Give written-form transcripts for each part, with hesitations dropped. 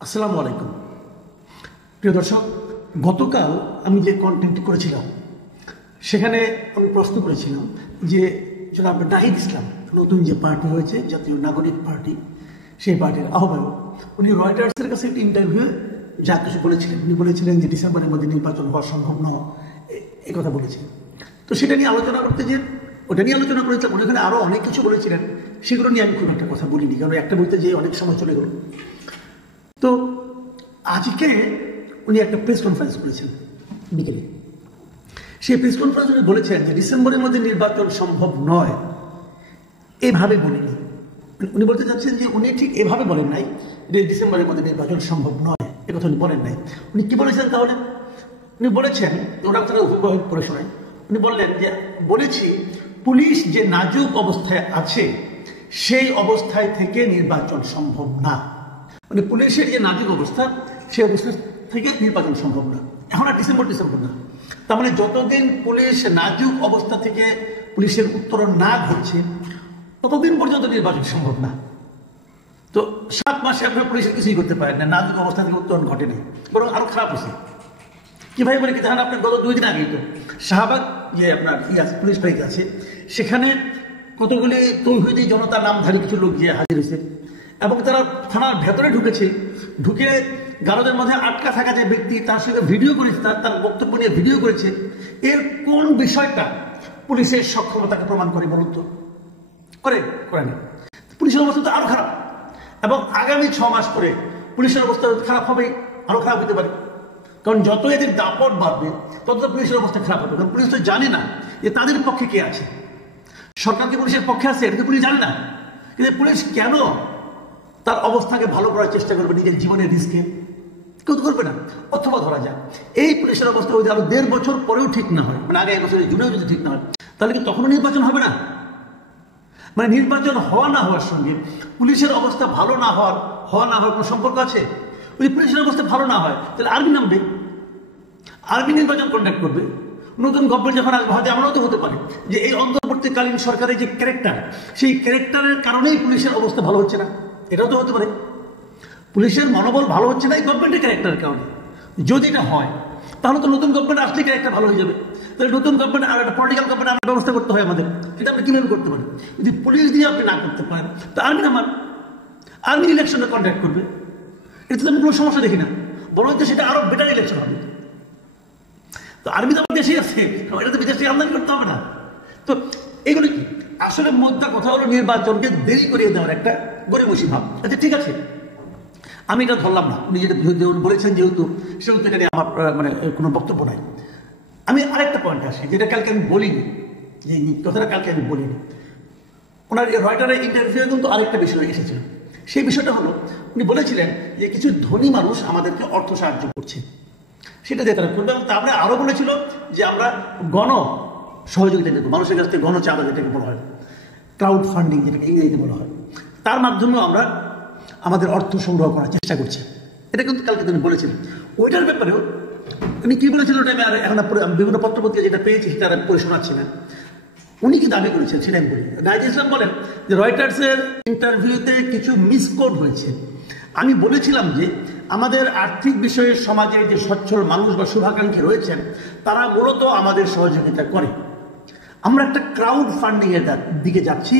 আসসালামু আলাইকুম প্রিয় দর্শক, গতকাল আমি যে কন্টেন্ট করেছিলাম সেখানে আমি প্রশ্ন করেছিলাম যে জনাব নাহিদ ইসলাম নতুন যে পার্টি হয়েছে জাতীয় নাগরিক পার্টি, সেই পার্টির আহ্বায়ক, উনি রয়টার্সের কাছে একটি ইন্টারভিউ যা কিছু বলেছিলেন। উনি বলেছিলেন যে ডিসেম্বরের মধ্যে নির্বাচন হওয়া সম্ভব নয়, এই কথা বলেছিলেন। তো সেটা নিয়ে আলোচনা করতে যে ওটা নিয়ে আলোচনা করেছিলাম, ওখানে আরও অনেক কিছু বলেছিলেন, সেগুলো নিয়ে আমি খুব একটা কথা বলিনি, কারণ একটা বলতে যে অনেক সময় চলে গেল। তো আজকে উনি একটা প্রেস কনফারেন্স করেছেন বিকেলে। সেই প্রেস কনফারেন্স উনি বলেছেন যে ডিসেম্বরের মধ্যে নির্বাচন সম্ভব নয়, এভাবে বলিনি। উনি বলতে চাচ্ছেন যে উনি ঠিক এভাবে বলেন নাই যে ডিসেম্বরের মধ্যে নির্বাচন সম্ভব নয়, এ কথা উনি বলেন নাই। উনি কি বলেছেন তাহলে? উনি বলেছেন, ওরা তারা উপভোগ করে শোনায়, উনি বললেন যে বলেছি পুলিশ যে নাজুক অবস্থায় আছে সেই অবস্থায় থেকে নির্বাচন সম্ভব না। মানে পুলিশের যে নাজুক অবস্থা, সেই অবস্থা থেকে নির্বাচন সম্ভব না। এখন আর ডিসেম্বর না, তার মানে যতদিন পুলিশ নাজুক অবস্থা থেকে পুলিশের উত্তরণ না ঘটছে ততদিন পর্যন্ত নির্বাচন সম্ভব না। তো 7 মাসে আপনার পুলিশের কিছুই করতে পারেন না, নাজুক অবস্থা থেকে উত্তরণ ঘটেনি, বরং আরো খারাপ হয়েছে। কিভাবে বলে কি জানেন? আপনার গত 2 দিন আগে তো শাহবাগ যে আপনার পুলিশ ফাঁড়িতে আছে, সেখানে কতগুলি তৌহিদি জনতা নামধারী কিছু লোক গিয়ে হাজির হয়েছে, এবং তারা থানার ভেতরে ঢুকে গারদের মধ্যে আটকা থাকা যে ব্যক্তি, তার সঙ্গে ভিডিও করেছে, তার বক্তব্য নিয়ে ভিডিও করেছে। এর কোন বিষয়টা পুলিশের সক্ষমতাকে প্রমাণ করে বলুন তো? করে না। পুলিশের অবস্থা তো আরো খারাপ, এবং আগামী 6 মাস পরে পুলিশের অবস্থা খারাপ হবে, আরো খারাপ হতে পারে। কারণ যত এদের দাপট বাড়বে তত পুলিশের অবস্থা খারাপ হবে, কারণ পুলিশ তো জানে না যে তাদের পক্ষে কে আছে। সরকার কি পুলিশের পক্ষে আছে এটা তো পুলিশ জানে না, কিন্তু পুলিশ কেন তার অবস্থাকে ভালো করার চেষ্টা করবে নিজের জীবনের রিস্কে? কেউ তো করবে না। অথবা ধরা যায় এই পুলিশের অবস্থা যদি আরো 1.5 বছর পরেও ঠিক না হয়, মানে আগামী বছরের জুনেও যদি ঠিক না হয়, তাহলে কি তখনও নির্বাচন হবে না? মানে নির্বাচন হওয়া না হওয়ার সঙ্গে পুলিশের অবস্থা ভালো না হওয়ার কোনো সম্পর্ক আছে? যদি পুলিশের অবস্থা ভালো না হয় তাহলে আর্মি নামবে, আর্মি নির্বাচন কন্ডাক্ট করবে। নতুন গভর্নমেন্ট যখন আসবে, হয়তো এমনও তো হতে পারে যে এই অন্তর্বর্তীকালীন সরকারের যে ক্যারেক্টার, সেই ক্যারেক্টারের কারণেই পুলিশের অবস্থা ভালো হচ্ছে না, এটাও তো হতে পারে। পুলিশের মনোবল ভালো হচ্ছে না এই গভর্নমেন্টের ক্যারেক্টারের কারণে। যদি এটা হয় তাহলে তো নতুন গভর্নমেন্ট আসলে ক্যারেক্টার ভালো হয়ে যাবে। তাহলে নতুন গভর্নমেন্ট আর একটা পলিটিক্যাল গভর্নমেন্ট আনার ব্যবস্থা করতে হয় আমাদের। এটা আমরা কিভাবে করতে পারি? যদি পুলিশ দিয়ে আপনি না করতে পারেন তো আর্মি ইলেকশনে কন্ডাক্ট করবে, এটা তো আমি কোনো সমস্যা দেখি না, বরং তো সেটা আরো বেটার ইলেকশন হবে। তো আর্মি তো আমার দেশেই আছে, এটা তো বিদেশ থেকে আমদানি করতে হবে না। তো এগুলো কি আসলে মোদ্দা কথা হলো নির্বাচনকে দেরি করিয়ে দেওয়ার একটা গরিমসি ভাব। আচ্ছা ঠিক আছে, আমি এটা ধরলাম না, উনি যেটা বলেছেন যেহেতু, সেহেতু এটা নিয়ে আমার মানে কোনো বক্তব্য নাই। আমি আরেকটা পয়েন্ট আসি, যেটা কালকে আমি বলিনি, যে কথাটা কালকে আমি বলিনি। ওনার রয়টারের ইন্টারভিউ কিন্তু আরেকটা বিষয় এসেছিল। সেই বিষয়টা হলো, উনি বলেছিলেন যে কিছু ধনী মানুষ আমাদেরকে অর্থ সাহায্য করছে, সেটা দিয়ে তারা করবে। এবং তারপরে আরো বলেছিল যে আমরা গণ সহযোগিতা দেবো, মানুষের কাছ থেকে গণ চাঁদা যেটাকে বলা হয়, ক্রাউড ফান্ডিং যেটাকে ইংরেজিতে বলা হয়, তার মাধ্যমেও আমরা আমাদের অর্থ সংগ্রহ করার চেষ্টা করছি। এটা কিন্তু কালকে তিনি বলেছিলেন। ওইটার ব্যাপারেও উনি কি বলেছিলেন ওটা আমি আর এখন বিভিন্ন পত্রপত্রিকা যেটা পেয়েছি সেটা আর পড়ে শোনাচ্ছি না। উনি কি দাবি করেছেন সেটা আমি বলি। নাহিদ ইসলাম বলেন যে রয়টার্সের ইন্টারভিউতে কিছু মিসকোড হয়েছে। আমি বলেছিলাম যে আমাদের আর্থিক বিষয়ে সমাজের যে সচ্ছল মানুষ বা শুভাকাঙ্ক্ষী রয়েছেন তারা মূলত আমাদের সহযোগিতা করে। আমরা একটা ক্রাউড ফান্ডিং এর দিকে যাচ্ছি,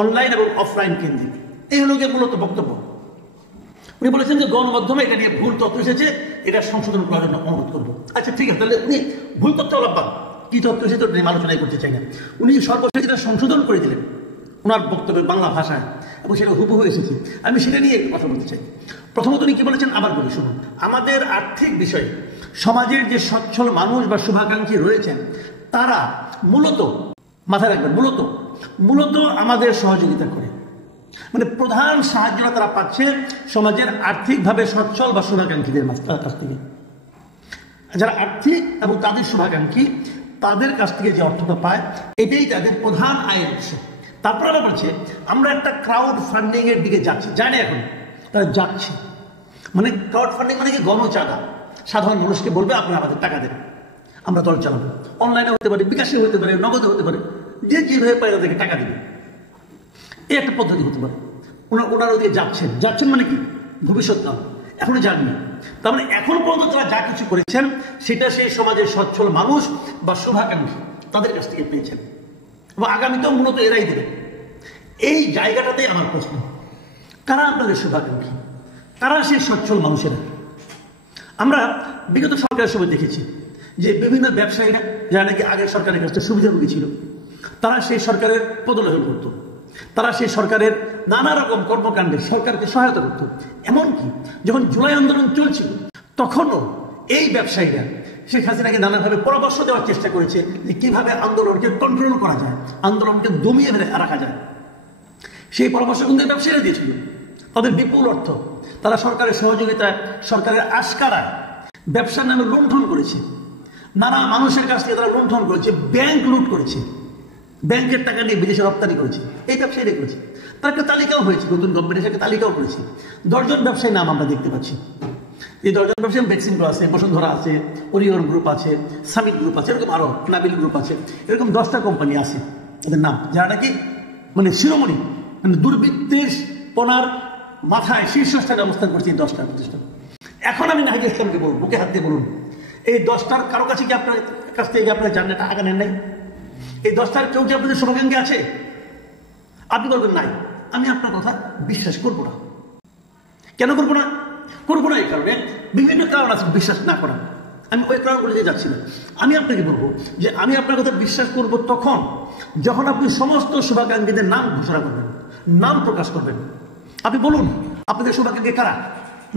অনলাইন এবং অফলাইন কেন্দ্রিক। এই হলো গিয়ে মূলত বক্তব্য। উনি বলেছেন যে গণমাধ্যমে এটা নিয়ে ভুল তথ্য এসেছে, এটা সংশোধন করার জন্য অনুরোধ করবো। আচ্ছা ঠিক আছে, তাহলে উনি ভুল তথ্য লাভবান কি তথ্য এসেছে নিয়ে আলোচনায় করতে চাই না। উনি সর্বশেষ এটা সংশোধন করে দিলেন ওনার বক্তব্যের বাংলা ভাষায়, এবং সেটা হুবহু এসেছে। আমি সেটা নিয়ে কথা বলতে চাই। প্রথমত উনি কি বলেছেন আবার বলি শুনুন। আমাদের আর্থিক বিষয়ে সমাজের যে সচ্ছল মানুষ বা শুভাকাঙ্ক্ষী রয়েছেন তারা মূলত, মাথায় রাখবেন, মূলত আমাদের সহযোগিতা করে। মানে প্রধান সাহায্যটা তারা পাচ্ছে সমাজের আর্থিকভাবে সচ্ছল বা শুভাকাঙ্ক্ষীদের কাছ থেকে। যারা আর্থিক এবং তাদের শুভাকাঙ্ক্ষী তাদের কাছ থেকে যে অর্থটা পায় এটাই তাদের প্রধান আয়ের উৎস। তারপর আবার বলছে আমরা একটা ক্রাউড ফান্ডিং এর দিকে যাচ্ছি, জানি এখন তারা যাচ্ছে। মানে ক্রাউড ফান্ডিং মানে কি? গণচাঁদা। সাধারণ মানুষকে বলবে আপনারা আমাদের টাকা দেন, আমরা দল চালাবো। অনলাইনে হতে পারে, বিকাশে হতে পারে, নগদে হতে পারে, যে যেভাবে পায় তাদেরকে টাকা দেবে। এই একটা পদ্ধতি হতে পারে। ওনারা ওদিকে যাচ্ছেন মানে কি? ভবিষ্যৎ নাম। এখনো যাননি। তার মানে এখন পর্যন্ত তারা যা কিছু করেছেন সেটা সেই সমাজের সচ্ছল মানুষ বা শুভাকাঙ্ক্ষী তাদের কাছ থেকে পেয়েছেন, এবং আগামীতেও মূলত এরাই দেবে। এই জায়গাটাতেই আমার প্রশ্ন, কারা আপনাদের শুভাকাঙ্ক্ষী, কারা সেই সচ্ছল মানুষেরা? আমরা বিগত সরকারের সময় দেখেছি যে বিভিন্ন ব্যবসায়ীরা যারা নাকি আগের সরকারের কাছ থেকে সুবিধাভোগী ছিল, তারা সেই সরকারের পদলোহন করত, তারা সেই সরকারের নানা রকম কর্মকাণ্ডে সরকারকে সহায়তা করত। এমনকি যখন জুলাই আন্দোলন চলছিল তখনও এই ব্যবসায়ীরা শেখ হাসিনাকে নানাভাবে পরামর্শ দেওয়ার চেষ্টা করেছে যে কিভাবে আন্দোলনকে কন্ট্রোল করা যায়, আন্দোলনকে দমিয়ে রাখা যায়। সেই পরামর্শ কিন্তু ব্যবসায়ীরা দিয়েছিল, তাদের বিপুল অর্থ তারা সরকারের সহযোগিতায়, সরকারের আশকারায় ব্যবসার নামে লুণ্ঠন করেছে, নানা মানুষের কাছ থেকে তারা লুণ্ঠন করেছে, ব্যাংক লুট করেছে, ব্যাংকের টাকা নিয়ে বিদেশে রপ্তানি করেছে, এই ব্যবসায়ীরা করেছে। তার একটা তালিকাও হয়েছে, নতুন গভর্নমেন্টের একটা তালিকাও করেছে। 10 জন ব্যবসায়ী নাম আমরা দেখতে পাচ্ছি। এই 10 জন ব্যবসায়ী ভ্যাকসিনগুলো আছে, বসুন্ধরা আছে, ওরিয়ন গ্রুপ আছে, সামিট গ্রুপ আছে, এরকম আরো নাবিল গ্রুপ আছে, এরকম 10টা কোম্পানি আছে ওদের নাম, যারা নাকি মানে শিরোমণি, মানে দুর্বৃত্তের পনার মাথায় শীর্ষস্থানে অবস্থান করছে এই 10টা প্রতিষ্ঠান। এখন আমি নাহিদ ইসলামকে বলবো, বুকে হাত দিয়ে বলুন, এই 10টার কারো কাছে কি আপনার কাছ থেকে আপনার জানলে টাকা নেন নাই? এই 10টার কেউ কি আপনাদের শুভাকাঙ্ক্ষী আছে? আপনি বলবেন নাই। আমি আপনার কথা বিশ্বাস করবো না। কেন করবো না? করবো না এই কারণে, বিভিন্ন কারণ আছে বিশ্বাস না করার। আমি ওই কারণগুলো দিয়ে যাচ্ছি না। আমি আপনাকে বলবো যে আমি আপনার কথা বিশ্বাস করবো তখন যখন আপনি সমস্ত শুভাকাঙ্ক্ষীদের নাম ঘোষণা করবেন, নাম প্রকাশ করবেন। আপনি বলুন আপনাদের শুভাকাঙ্ক্ষী কারা,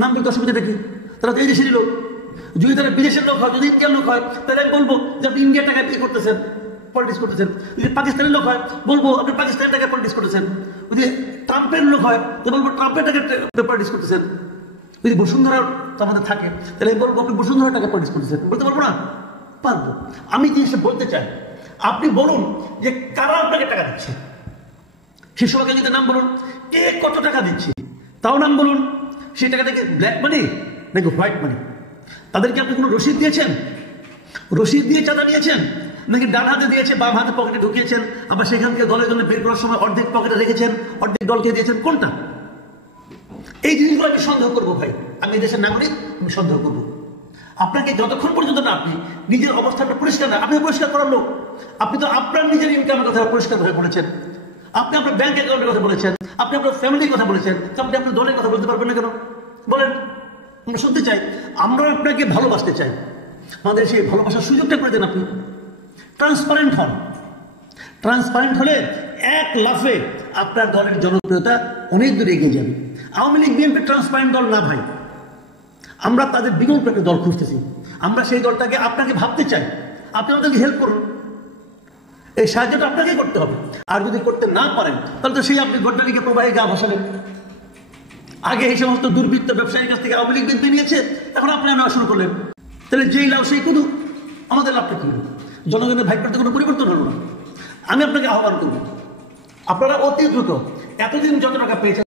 নাম বলতে অসুবিধা দেখি, তারা তো এই দেশেরই লোক। যদি তারা বিদেশের লোক হয়, যদি ইন্ডিয়ার লোক হয়, তাহলে আমি বলবো যে আপনি ইন্ডিয়ার টাকায় পে করতেছেন, পলিটিক্স করতেছেন। যদি পাকিস্তানের লোক হয় বলবো আপনি পাকিস্তানের টাকায় পলিটিক্স করতেছেন। যদি ট্রাম্পের লোক হয় তো বলবো ট্রাম্পের টাকায় পলিটিক্স করতেছেন। যদি বসুন্ধরা আমাদের থাকে তাহলে আমি বলবো আপনি বসুন্ধরার টাকা পলিটিক্স করতেছেন। বলতে পারবো না? পারবো। আমি জিনিসটা বলতে চাই, আপনি বলুন যে কারা আপনাকে টাকা দিচ্ছে, সেই শুভাকাঙ্ক্ষীদের নাম বলুন, কে কত টাকা দিচ্ছে তাও নাম বলুন। সেই টাকা থেকে ব্ল্যাক মানি নাকি হোয়াইট মানি? তাদেরকে আপনি কোনো রসিদ দিয়েছেন? রসিদ দিয়ে চাঁদা নিয়েছেন নাকি ডান হাতে দিয়েছে, বাম হাতে পকেটে ঢুকিয়েছেন, আবার সেখান থেকে দলে দলে বের করার সময় অর্ধেক পকেটে রেখেছেন, অর্ধেক দলকে দিয়েছেন? কোনটা? এই জিনিসগুলো আমি সন্দেহ করবো ভাই। আমি এই দেশের নাগরিক, আমি সন্দেহ করবো। আপনাকে যতক্ষণ পর্যন্ত না আপনি নিজের অবস্থাটা পরিষ্কার না, আপনি পরিষ্কার করার লোক, আপনি তো আপনার নিজের ইনকামের কথা পরিষ্কার হয়ে বলেছেন, আপনি আপনার ব্যাংক অ্যাকাউন্টের কথা বলেছেন, আপনি আপনার ফ্যামিলির কথা বলেছেন, আপনি আপনার দলের কথা বলতে পারবেন না কেন? বলেন, আমরা শুনতে চাই। আমরা আপনাকে ভালোবাসতে চাই, আমাদের সেই ভালোবাসার সুযোগটা করে দেন। আপনি ট্রান্সপারেন্ট হন। ট্রান্সপারেন্ট হলে এক লাফে আপনার দলের জনপ্রিয়তা অনেক দূরে এগিয়ে যাবে। আওয়ামী লীগ বিএনপি ট্রান্সপারেন্ট দল না ভাই, আমরা তাদের বিকল্প একটা দল খুঁজতেছি। আমরা সেই দলটাকে আপনাকে ভাবতে চাই, আপনি আমাদেরকে হেল্প করুন। এই সাহায্যটা আপনাকে করতে হবে। আর যদি করতে না পারেন তাহলে তো সেই আপনি গড্ডালিকে প্রবাহে গা ভাসালেন। আগে এই সমস্ত দুর্বৃত্ত ব্যবসায়ীর কাছ থেকে আওয়ামী লীগ বিএনপি নিয়েছে, এখন আপনি আনা শুরু করলেন। তাহলে যেই লাভ সেই কুদু, আমাদের লাভটা কি হলো? জনগণের ভাগ্যতে কোনো পরিবর্তন হলো না। আমি আপনাকে আহ্বান করব, আপনারা অতি দ্রুত এতদিন যত টাকা পেয়েছেন